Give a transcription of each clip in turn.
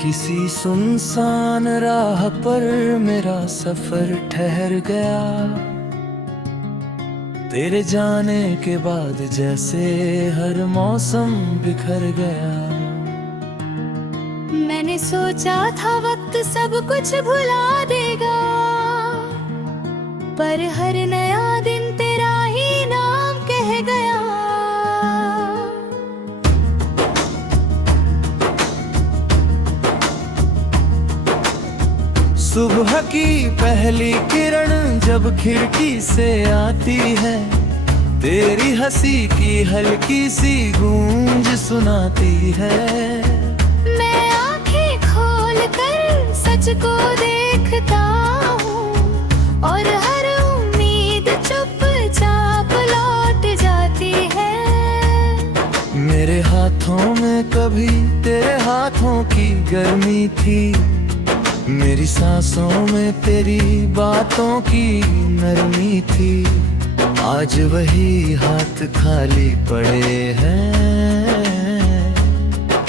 किसी सुनसान राह पर मेरा सफर ठहर गया। तेरे जाने के बाद जैसे हर मौसम बिखर गया। मैंने सोचा था वक्त सब कुछ भुला देगा, पर हर नया दिन तेरा ही नाम कह गया। सुबह की पहली किरण जब खिड़की से आती है, तेरी हंसी की हल्की सी गूंज सुनाती है। मैं आंखें खोल कर सच को देखता हूँ, और हर उम्मीद चुपचाप लौट जाती है। मेरे हाथों में कभी तेरे हाथों की गर्मी थी, मेरी सांसों में तेरी बातों की नरमी थी। आज वही हाथ खाली पड़े हैं,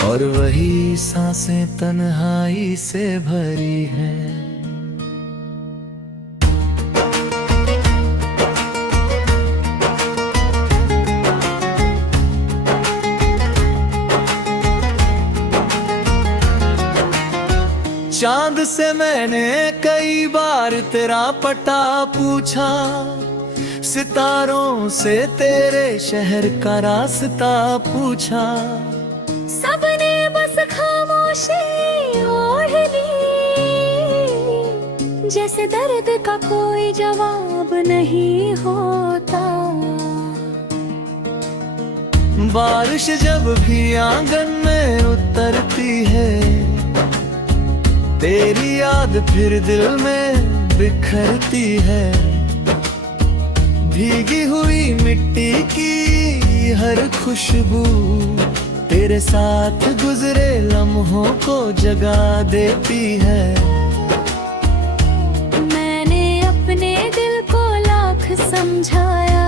और वही सांसें तन्हाई से भरी हैं। चांद से मैंने कई बार तेरा पता पूछा, सितारों से तेरे शहर का रास्ता पूछा। सबने बस खामोशी ओढ़ ली, जैसे दर्द का कोई जवाब नहीं होता। बारिश जब भी आंगन में उतरती है, तेरी याद फिर दिल में बिखरती है। भीगी हुई मिट्टी की हर खुशबू तेरे साथ गुजरे लम्हों को जगा देती है। मैंने अपने दिल को लाख समझाया,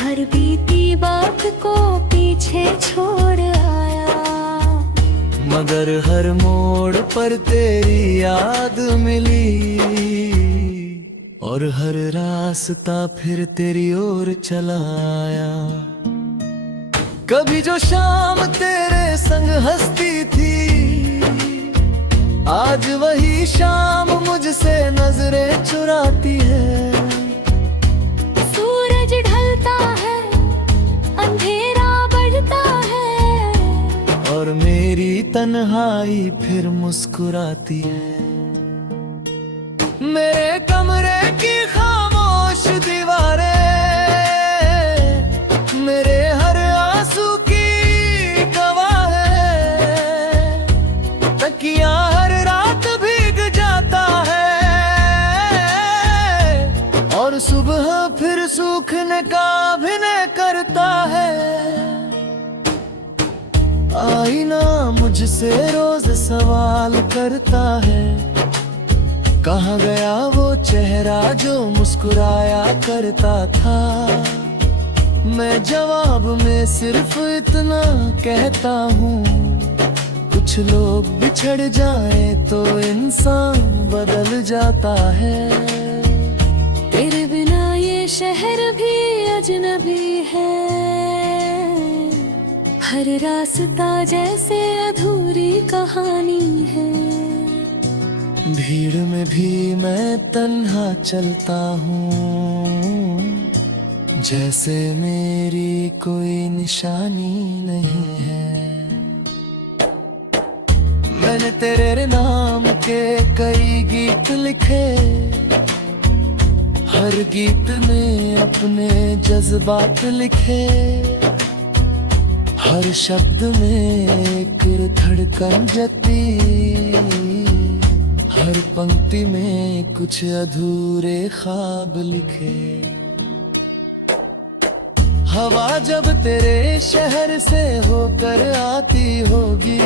हर बीती बात को पीछे छोड़ आया। मगर हर मोड़ पर तेरी याद मिली, और हर रास्ता फिर तेरी ओर चला आया। कभी जो शाम तेरे संग हंसती थी, आज वही शाम मुझसे नजरें चुराती है। सूरज ढलता है, अंधेरा बढ़ता है, और मेरी तन्हाई फिर मुस्कुराती है। मेरे कमरे की खामोश दीवारें मेरे हर आंसू की गवाह है। तकिया हर रात भीग जाता है, और सुबह फिर सूखने का अभिनय करता है। आईना मुझसे रोज सवाल करता है, कहाँ गया वो चेहरा जो मुस्कुराया करता था। मैं जवाब में सिर्फ इतना कहता हूँ, कुछ लोग बिछड़ जाए तो इंसान बदल जाता है। तेरे बिना ये शहर भी अजनबी है, हर रास्ता जैसे अधूरी कहानी है। भीड़ में भी मैं तन्हा चलता हूँ, जैसे मेरी कोई निशानी नहीं है। मैंने तेरे नाम के कई गीत लिखे, हर गीत में अपने जज्बात लिखे। हर शब्द में एक धड़कन जती, हर पंक्ति में कुछ अधूरे ख्वाब लिखे। हवा जब तेरे शहर से होकर आती होगी,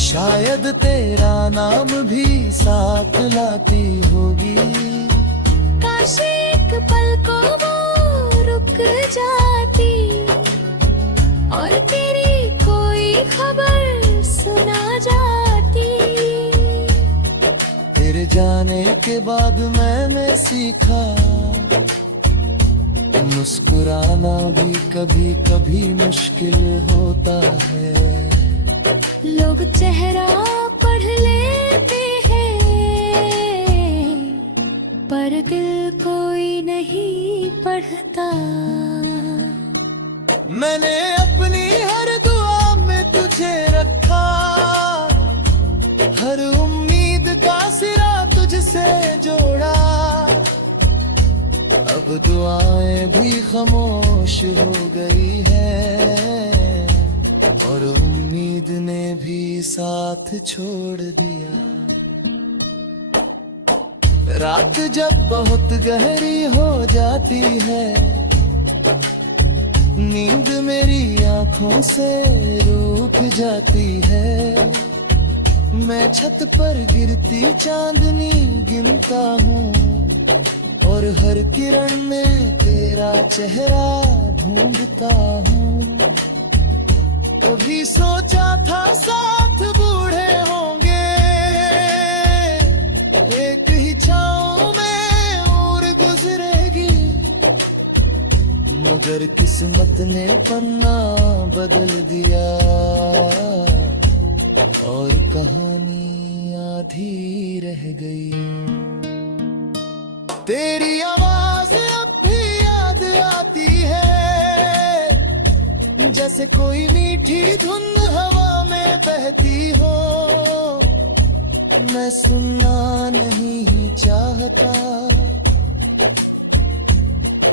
शायद तेरा नाम भी साथ लाती होगी। काश एक पल को वो रुक जाती, और तेरी कोई खबर सुना जाने के बाद मैंने सीखा, मुस्कुराना भी कभी कभी मुश्किल होता है। लोग चेहरा पढ़ लेते हैं, पर दिल कोई नहीं पढ़ता। मैंने अपनी हर दुआ में तुझे रखा, हर उम्मीद का सिरा तुझसे जोड़ा। अब दुआएं भी खामोश हो गई है, और उम्मीद ने भी साथ छोड़ दिया। रात जब बहुत गहरी हो जाती है, नींद मेरी आंखों से रुक जाती है। मैं छत पर गिरती चांदनी गिनता हूँ, और हर किरण में तेरा चेहरा ढूंढता हूँ। कभी सोचा था साथ बूढ़े होंगे, एक ही छाँव में उम्र गुजरेगी, मगर किस्मत ने पन्ना बदल दिया, और कहानी आधी रह गई। तेरी आवाज अब भी याद आती है, जैसे कोई मीठी धुन हवा में बहती हो। मैं सुनना नहीं चाहता,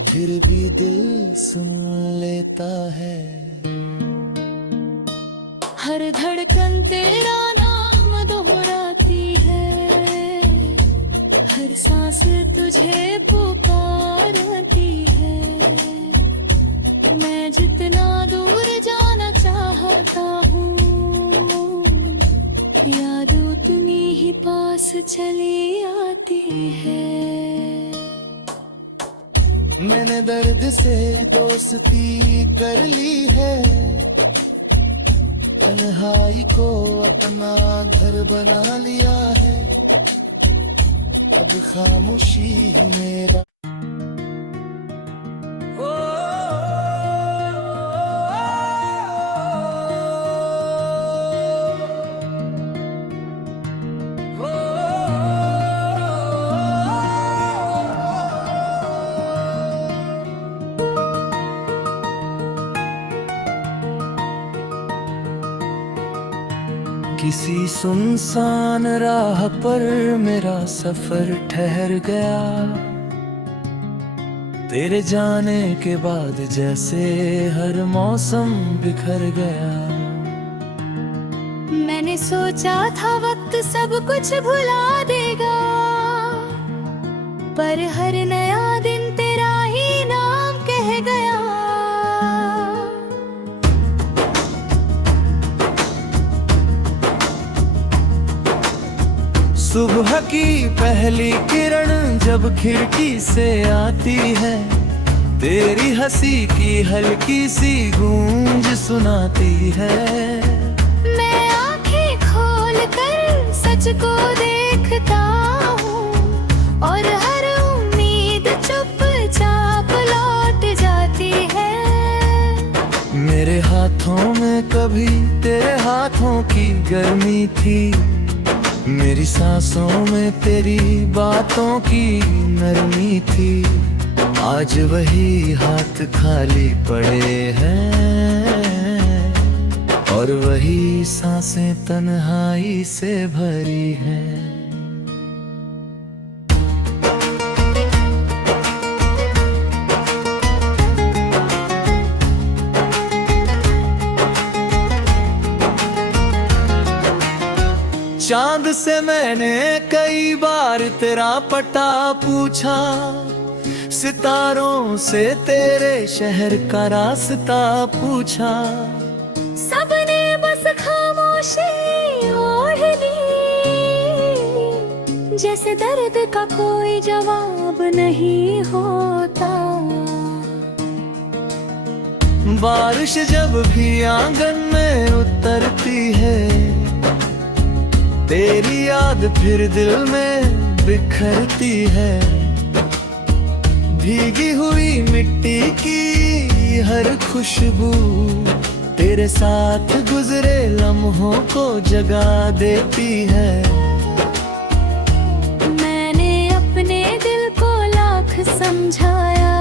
फिर भी दिल सुन लेता है। हर धड़कन तेरा नाम दोहराती है, हर सांस तुझे पुकारती है। मैं जितना दूर जाना चाहता हूँ, याद उतनी ही पास चली आती है। मैंने दर्द से दोस्ती कर ली है, तन्हाई को अपना घर बना लिया है। अब खामोशी मेरा किसी सुनसान राह पर मेरा सफर ठहर गया। तेरे जाने के बाद जैसे हर मौसम बिखर गया। मैंने सोचा था वक्त सब कुछ भुला देगा, पर हर नया दिन तेरा ही नाम कह गया। सुबह की पहली किरण जब खिड़की से आती है, तेरी हंसी की हल्की सी गूंज सुनाती है। मैं आंखें खोल कर सच को देखता हूँ, और हर उम्मीद चुपचाप लौट जाती है। मेरे हाथों में कभी तेरे हाथों की गर्मी थी, मेरी सांसों में तेरी बातों की नरमी थी। आज वही हाथ खाली पड़े हैं, और वही सांसें तन्हाई से भरी हैं। चांद से मैंने कई बार तेरा पता पूछा, सितारों से तेरे शहर का रास्ता पूछा। सबने बस खामोशी ओढ़ ली, जैसे दर्द का कोई जवाब नहीं होता। बारिश जब भी आंगन में उतरती है, तेरी याद फिर दिल में बिखरती है। भीगी हुई मिट्टी की हर खुशबू तेरे साथ गुजरे लम्हों को जगा देती है। मैंने अपने दिल को लाख समझाया,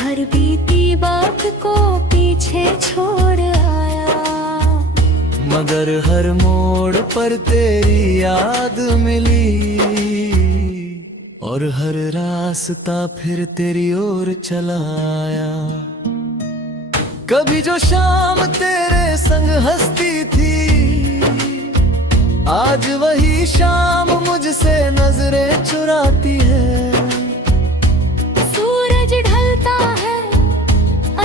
हर बीती बात को पीछे छोड़ आया। मगर हर मोड़ पर तेरी याद मिली, और हर रास्ता फिर तेरी ओर चला आया। कभी जो शाम तेरे संग हंसती थी, आज वही शाम मुझसे नजरें चुराती है। सूरज ढलता है,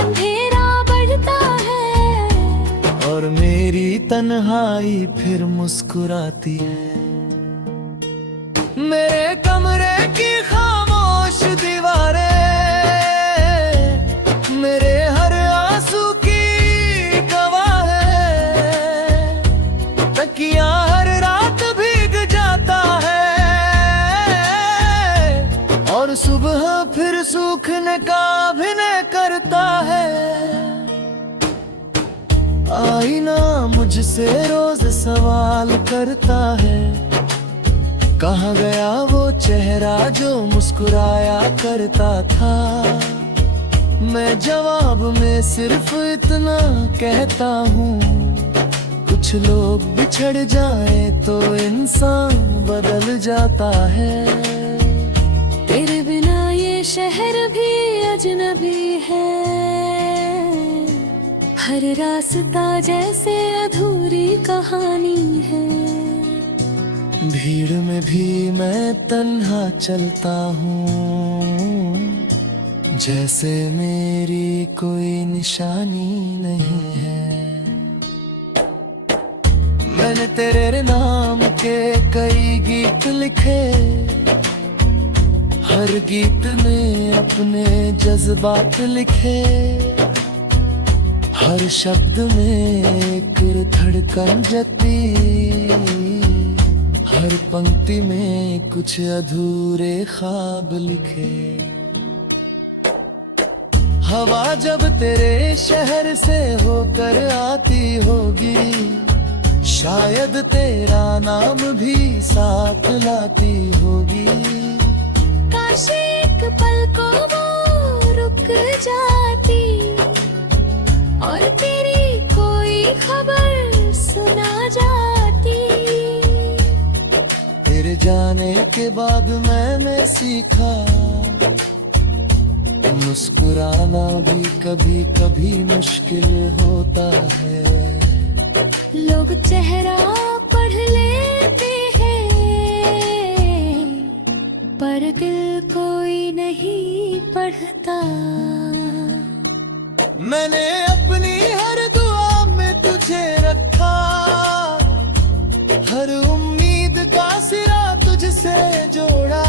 अंधेरा बढ़ता है, और मेरी तन्हाई फिर मुस्कुराती है। मेरे कमरे की खामोश दीवारें मेरे हर आंसू की गवाह है। तकिया हर रात भीग जाता है, और सुबह फिर सूखने का अभिनय करता है। आईना मुझसे रोज सवाल करता है, कहाँ गया वो चेहरा जो मुस्कुराया करता था। मैं जवाब में सिर्फ इतना कहता हूँ, कुछ लोग बिछड़ जाए तो इंसान बदल जाता है। तेरे बिना ये शहर भी अजनबी है, हर रास्ता जैसे अधूरी कहानी है। भीड़ में भी मैं तन्हा चलता हूँ, जैसे मेरी कोई निशानी नहीं है। मैंने तेरे नाम के कई गीत लिखे, हर गीत में अपने जज्बात लिखे। हर शब्द में एक धड़कन जती, हर पंक्ति में कुछ अधूरे ख्वाब लिखे। हवा जब तेरे शहर से होकर आती होगी, शायद तेरा नाम भी साथ लाती होगी। काश एक पल को वो रुक जाती, और तेरी कोई खबर सुना जाती। तेरे जाने के बाद मैंने सीखा, मुस्कुराना भी कभी कभी मुश्किल होता है। लोग चेहरा पढ़ लेते हैं, पर दिल कोई नहीं पढ़ता। मैंने अपनी हर दुआ में तुझे रखा, हर उम्मीद का सिरा तुझसे जोड़ा।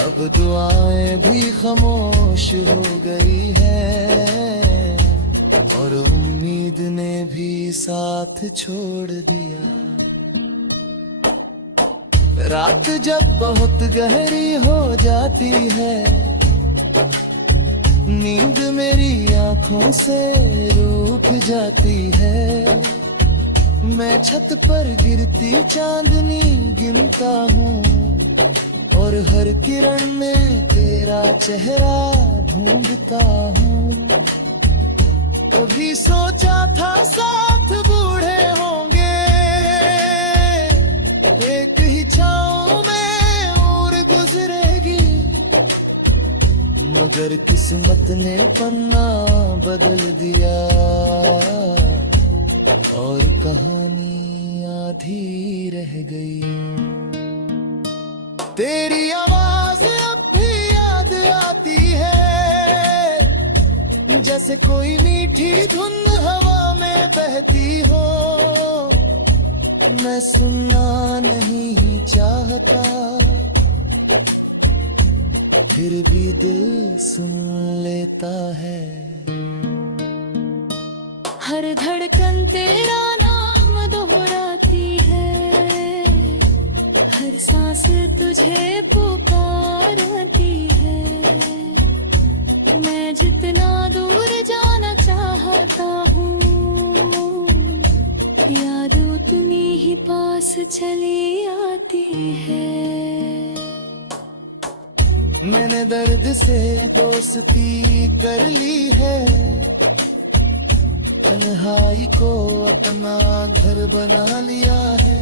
अब दुआएं भी खामोश हो गई है, और उम्मीद ने भी साथ छोड़ दिया। रात जब बहुत गहरी हो जाती है, नींद मेरी आंखों से रूठ जाती है। मैं छत पर गिरती चांदनी गिनता हूँ, और हर किरण में तेरा चेहरा ढूंढता हूँ। कभी सोचा था साथ बूढ़े होंगे, एक ही छाँव में उम्र गुजरेगी। मगर किस्मत ने पन्ना बदल दिया, और कहानी आधी रह गई। तेरी आवाज अब भी याद आती है, जैसे कोई मीठी धुन हवा में बहती हो। मैं सुनना नहीं चाहता, फिर भी दिल सुन लेता है। हर धड़कन तेरा नाम दोहराती है, हर सांस तुझे पुकारती है। मैं जितना दूर जाना चाहता हूँ, याद उतनी ही पास चली आती है। मैंने दर्द से दोस्ती कर ली है, तन्हाई को अपना घर बना लिया है।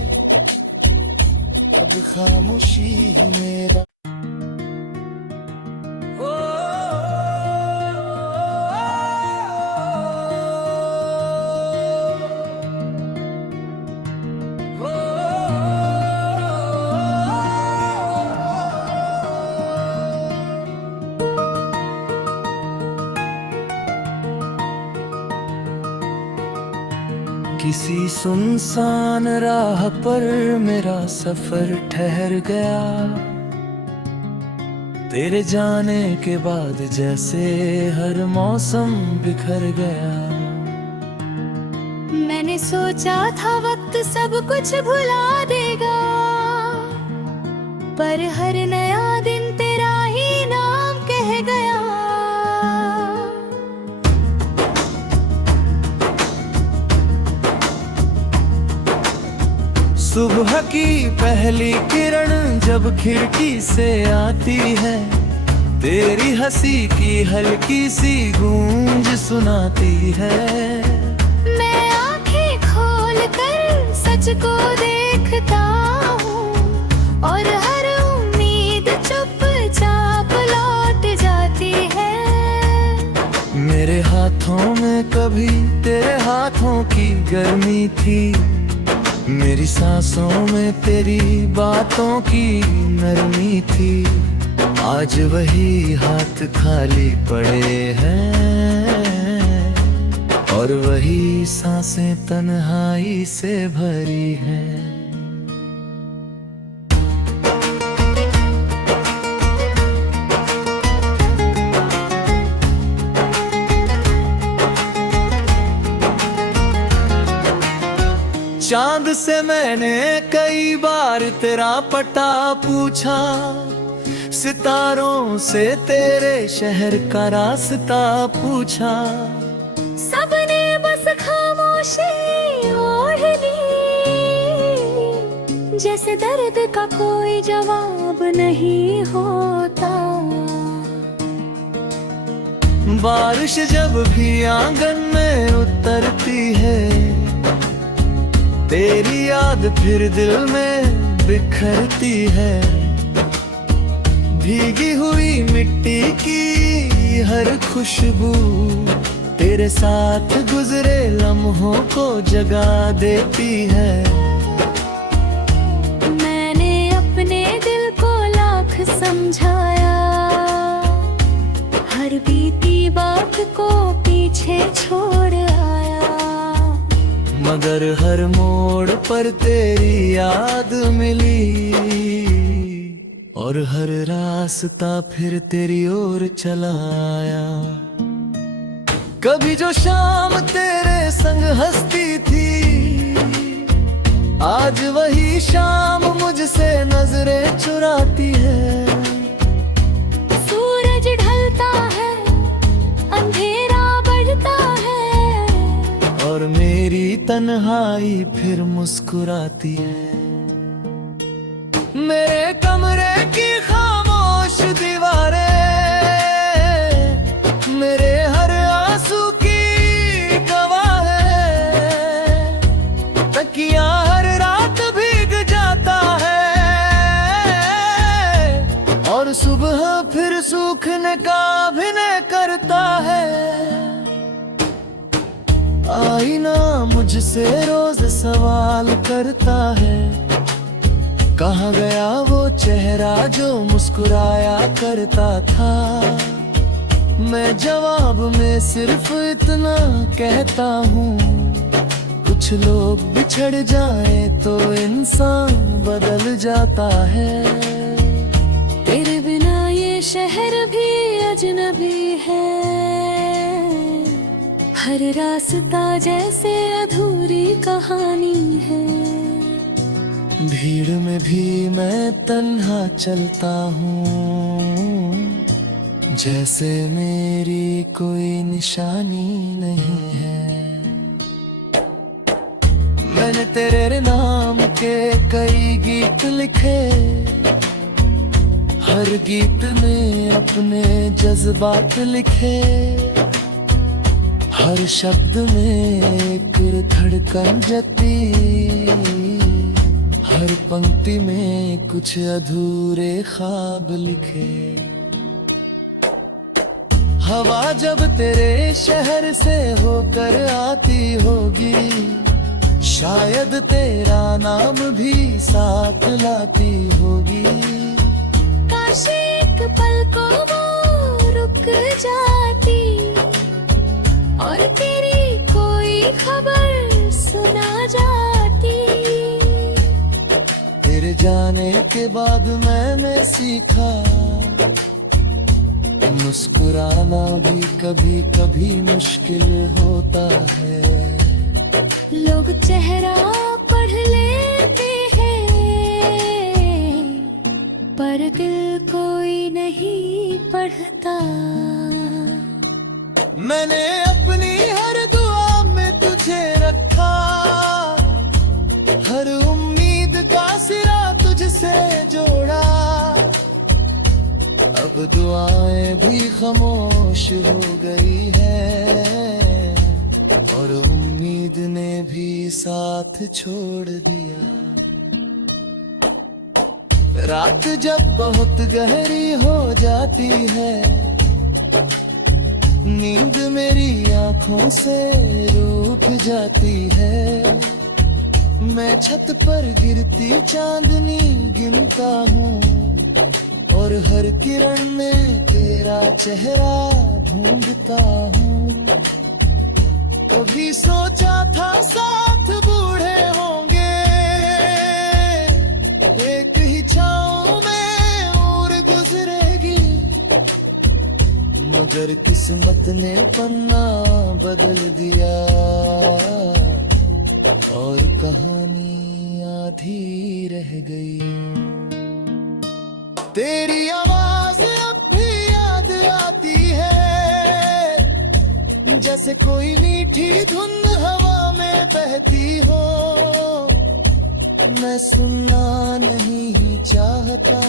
अब खामोशी ही मेरा किसी सुनसान राह पर मेरा सफर ठहर गया। तेरे जाने के बाद जैसे हर मौसम बिखर गया। मैंने सोचा था वक्त सब कुछ भुला देगा, पर हर नया दिन तेरा ही नाम कह गया। सुबह की पहली किरण जब खिड़की से आती है, तेरी हंसी की हल्की सी गूंज सुनाती है। मैं आंखें खोल कर सच को देखता हूँ, और हर उम्मीद चुपचाप लौट जाती है। मेरे हाथों में कभी तेरे हाथों की गर्मी थी, मेरी सांसों में तेरी बातों की नरमी थी। आज वही हाथ खाली पड़े हैं, और वही सांसें तन्हाई से भरी हैं। चांद से मैंने कई बार तेरा पता पूछा, सितारों से तेरे शहर का रास्ता पूछा। सबने बस खामोशी ओढ़ ली, जैसे दर्द का कोई जवाब नहीं होता। बारिश जब भी आंगन में उतरती है, तेरी याद फिर दिल में बिखरती है। भीगी हुई मिट्टी की हर खुशबू तेरे साथ गुजरे लम्हों को जगा देती है। मैंने अपने दिल को लाख समझाया, हर बीती बात को पीछे छोड़ आया। मगर हर मोड़ पर तेरी याद मिली, और हर रास्ता फिर तेरी ओर चला आया। कभी जो शाम तेरे संग हंसती थी, आज वही शाम मुझसे नजरें चुराती है। सूरज ढलता है, अंधेरा बढ़ता है, और मेरी तन्हाई फिर मुस्कुराती है। मेरे कमरे की खामोश दीवारें मेरे हर आंसू की गवाह है। तकिया हर रात भीग जाता है, और सुबह फिर सूखने का अभिनय करता है। आईना मुझसे रोज सवाल करता है, कहाँ गया वो चेहरा जो मुस्कुराया करता था। मैं जवाब में सिर्फ इतना कहता हूँ, कुछ लोग बिछड़ जाए तो इंसान बदल जाता है। तेरे बिना ये शहर भी अजनबी है, हर रास्ता जैसे अधूरी कहानी है। भीड़ में भी मैं तन्हा चलता हूँ, जैसे मेरी कोई निशानी नहीं है। मैंने तेरे नाम के कई गीत लिखे, हर गीत में अपने जज्बात लिखे, हर शब्द में एक धड़कन जती, हर पंक्ति में कुछ अधूरे ख्वाब लिखे। हवा जब तेरे शहर से होकर आती होगी, शायद तेरा नाम भी साथ लाती होगी। काश एक पल को वो रुक जाती और तेरी कोई खबर सुना जाती। तेरे जाने के बाद मैंने सीखा, मुस्कुराना भी कभी कभी मुश्किल होता है। लोग चेहरा पढ़ लेते हैं, पर दिल कोई नहीं पढ़ता। मैंने अपनी हर दुआ में तुझे रखा, हर उम्मीद का सिरा तुझसे जोड़ा। अब दुआएं भी खामोश हो गई है और उम्मीद ने भी साथ छोड़ दिया। रात जब बहुत गहरी हो जाती है, नींद मेरी आंखों से रुक जाती है। मैं छत पर गिरती चांदनी गिनता हूँ और हर किरण में तेरा चेहरा ढूंढता हूँ। कभी सोचा था साथ बूढ़े होंगे, एक ही छाँव में उम्र गुजरेगी, मगर किस्मत ने पन्ना बदल दिया और कहानी आधी रह गई। तेरी आवाज अब भी याद आती है, जैसे कोई मीठी धुन हवा में बहती हो। मैं सुनना नहीं चाहता,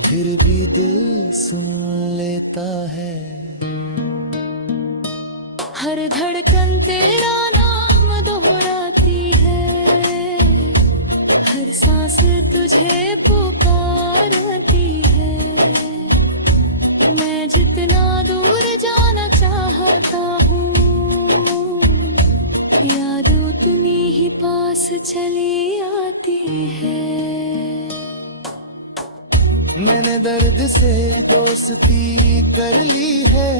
फिर भी दिल सुन लेता है। हर धड़कन तेरा नाम दोहराती है, हर सांस तुझे पुकारती है। मैं जितना दूर जाना चाहता हूँ, याद उतनी ही पास चली आती है। मैंने दर्द से दोस्ती कर ली है,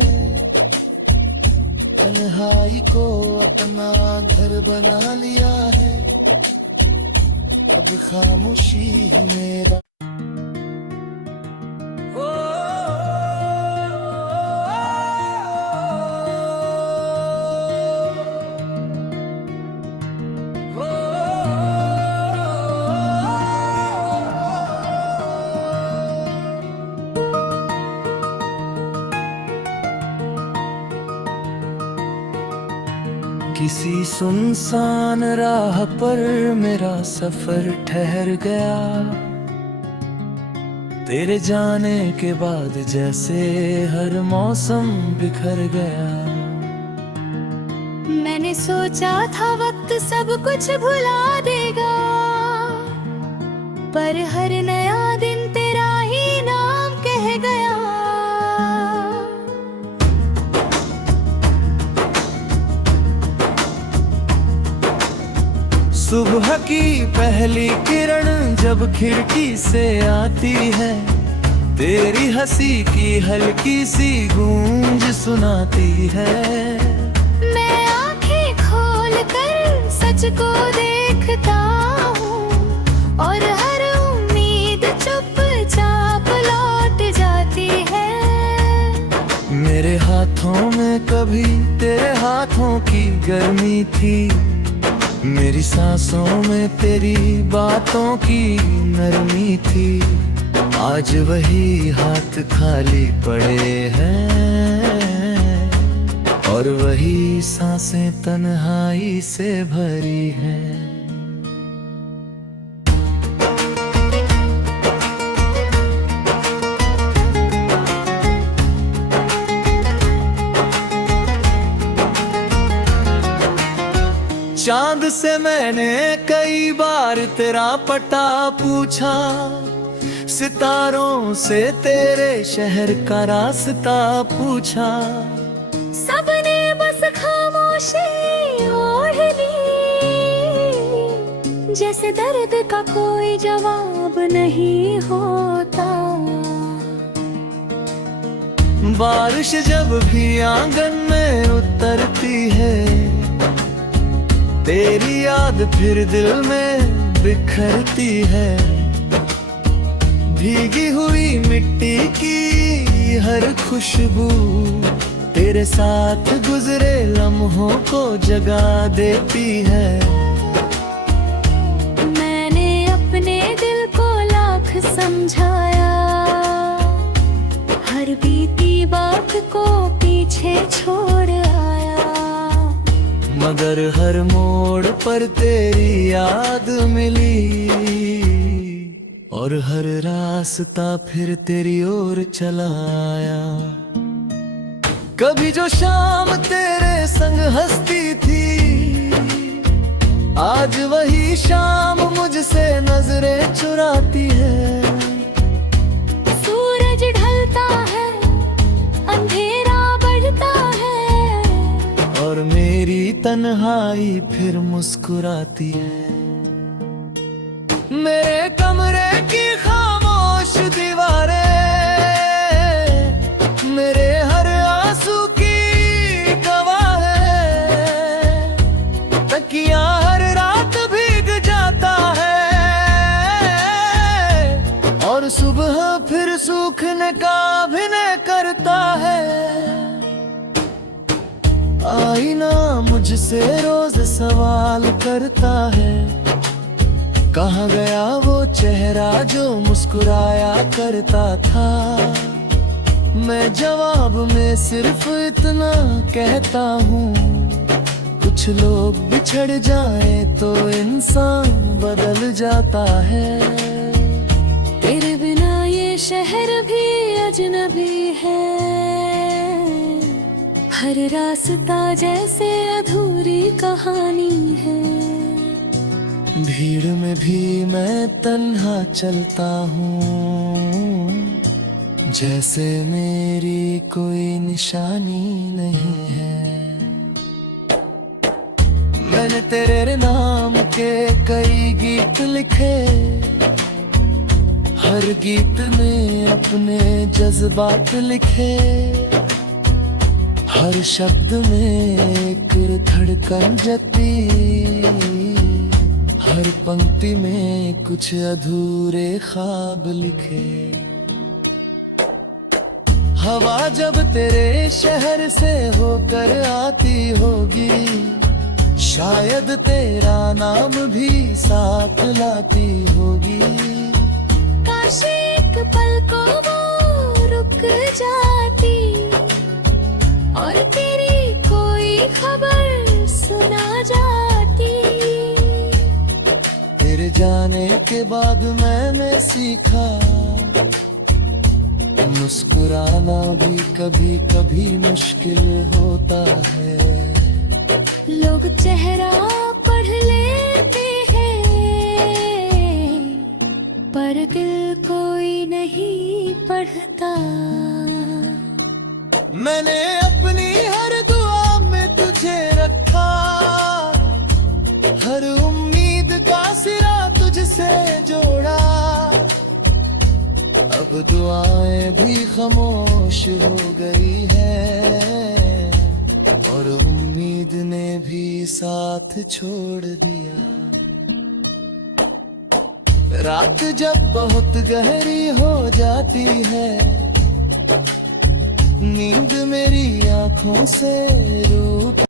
तन्हाई को अपना घर बना लिया है। अब खामोशी मेरा किसी सुनसान राह पर मेरा सफर ठहर गया। तेरे जाने के बाद जैसे हर मौसम बिखर गया। मैंने सोचा था वक्त सब कुछ भुला देगा, पर हर नया दिन तेरा ही नाम कह गया। सुबह की पहली किरण जब खिड़की से आती है, तेरी हंसी की हल्की सी गूंज सुनाती है। मैं आंखें खोल कर सच को देखता हूँ और हर उम्मीद चुपचाप लौट जाती है। मेरे हाथों में कभी तेरे हाथों की गर्मी थी, मेरी सांसों में तेरी बातों की नरमी थी, आज वही हाथ खाली पड़े हैं और वही सांसें तन्हाई से भरी हैं। चांद से मैंने कई बार तेरा पता पूछा, सितारों से तेरे शहर का रास्ता पूछा, सबने बस खामोशी ओढ़ ली, जैसे दर्द का कोई जवाब नहीं होता। बारिश जब भी आंगन में उतरती है, तेरी याद फिर दिल में बिखरती है। भीगी हुई मिट्टी की हर खुशबू तेरे साथ गुजरे लम्हों को जगा देती है। मैंने अपने दिल को लाख समझाया, हर बीती बात को पीछे छोड़ आया, मगर हर मोड़ पर तेरी याद मिली और हर रास्ता फिर तेरी ओर चला आया। कभी जो शाम तेरे संग हंसती थी, आज वही शाम मुझसे नजरें चुराती है। सूरज ढलता है, अंधेरा बढ़ता है, और मेरी तन्हाई फिर मुस्कुराती है। मेरे कमरे की खामोश दीवारें मेरे हर आंसू की गवाह है, तकिया हर रात भीग जाता है और सुबह फिर सूखने का अभिनय करता है। आईना मुझसे रोज सवाल करता है, कहाँ गया वो चेहरा जो मुस्कुराया करता था। मैं जवाब में सिर्फ इतना कहता हूँ, कुछ लोग बिछड़ जाए तो इंसान बदल जाता है। तेरे बिना ये शहर भी अजनबी है, हर रास्ता जैसे अधूरी कहानी है। भीड़ में भी मैं तन्हा चलता हूँ, जैसे मेरी कोई निशानी नहीं है। मैंने तेरे नाम के कई गीत लिखे, हर गीत में अपने जज्बात लिखे, हर शब्द में एक धड़कन जती, हर पंक्ति में कुछ अधूरे ख्वाब लिखे। हवा जब तेरे शहर से होकर आती होगी, शायद तेरा नाम भी साथ लाती होगी। काश एक पल को वो रुक जाती और तेरी कोई खबर सुना जाती। तेरे जाने के बाद मैंने सीखा, मुस्कुराना भी कभी कभी मुश्किल होता है। लोग चेहरा पढ़ लेते हैं, पर दिल कोई नहीं पढ़ता। मैंने अपनी हर दुआ में तुझे रखा, हर उम्मीद का सिरा तुझसे जोड़ा। अब दुआएं भी खामोश हो गई है और उम्मीद ने भी साथ छोड़ दिया। रात जब बहुत गहरी हो जाती है, नींद मेरी आंखों से रूठ